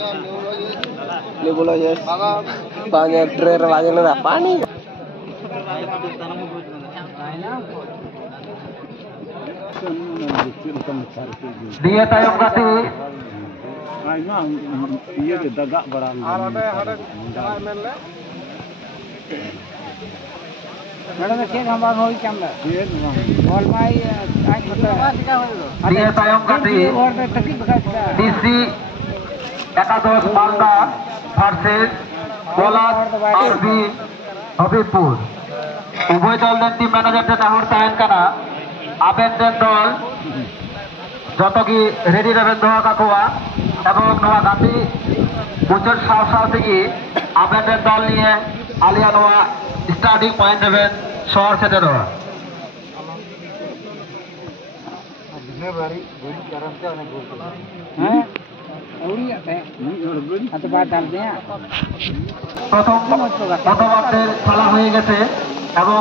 बोला जाए पानी ट्रेर वाजे ना पानी dia tayong kasi iya dagak barang madam के हमार होई कैमरा और माई आज मतलब dia tayong kasi और तकलीफ बका DC একাদশ মালদা ভার্সেস পলাশ আরবি হবিবপুর উভয় দল dan tim manager tahun tahan kana aben dan dol joto gi ready raben doha kakuwa ebong noa gandhi buchor saw saw tegi aben dan dol niye alia noa starting point raben shor sete doa প্রথমার্ধের খেলা হয়ে গেছে এবং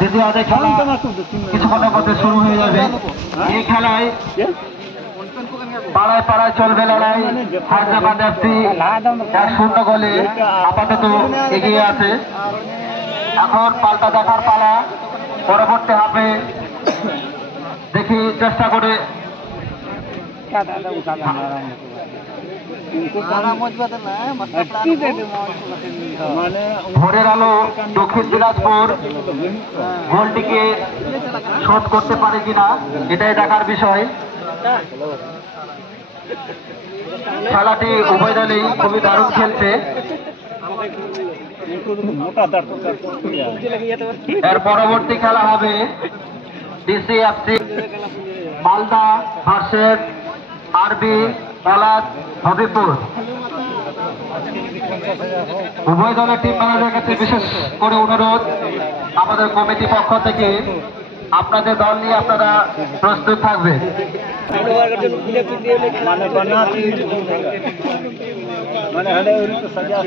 দ্বিতীয়ার্ধের খেলা কিছুক্ষণের মধ্যে শুরু হয়ে যাবে। এই খেলায় পাড়ায় পাড়ায় চলবে লড়াই। হায়দ্রাবাদ এফসি 1-0 গোলে আপাতত এগিয়ে আছে। এখন পাল্টা দেখার পালা। পরবর্তী হাফে দেখি চেষ্টা করে ভোরের আলো দক্ষিণ দিনাজপুর গোলটিকে শোধ করতে পারে কিনা এটাই দেখার বিষয়। খেলাটি উভয় দলই খুবই দারুণ খেলছে। এর পরবর্তী খেলা হবে ডিসিএফসি মালদা ভার্সেস আরবি পলাশ হবিবপুর। উভয় দলের টিম ম্যানেজারের কাছে বিশেষ করে অনুরোধ আমাদের কমিটি পক্ষ থেকে আপনাদের দল নিয়ে আপনারা প্রস্তুত থাকবেন। মানে হলে উনি তো সাজা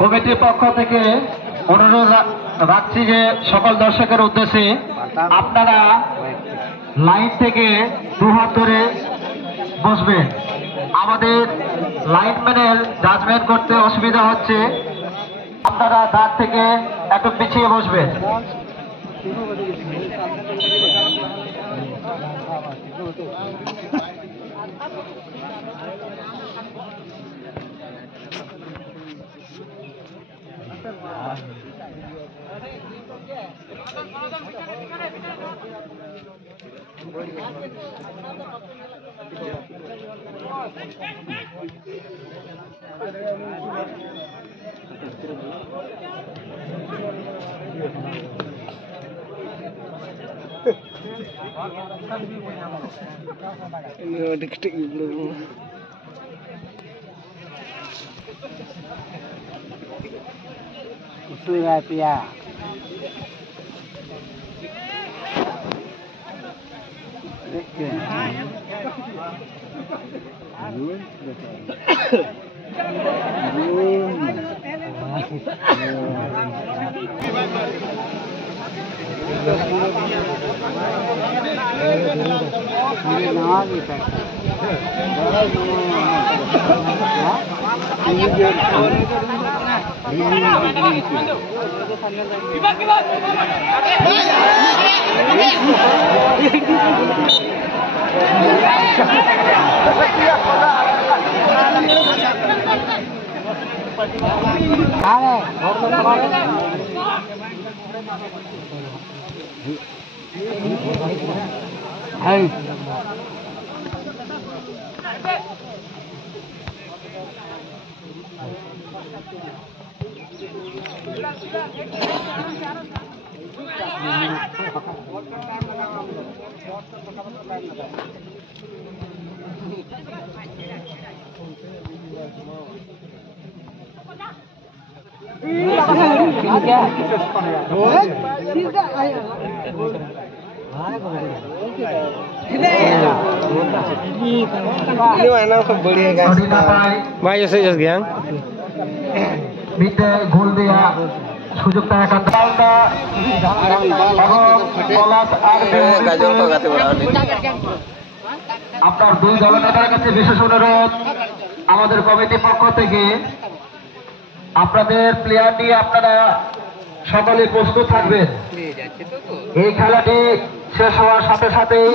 কমিটির পক্ষ থেকে অনুরোধ রাখছি যে সকল দর্শকের উদ্দেশ্যে আপনারা লাইন থেকে দুহাত ধরে বসবেন। আমাদের লাইনম্যানের জাজমেন্ট করতে অসুবিধা হচ্ছে, আপনারা দাঁড় থেকে একটু পিছিয়ে বসবেন। Surabaya. ভাই এসে যাস জ্ঞান মিটে গোল দেয়া সুযোগটা একান্ত মালদা আপনার দুই দলনেতার কাছে বিশেষ অনুরোধ, আমাদের কমিটির পক্ষ থেকে আপনাদের প্লেয়ার নিয়ে আপনারা সকলে প্রস্তুত থাকবেন। এই খেলাটি শেষ হওয়ার সাথে সাথেই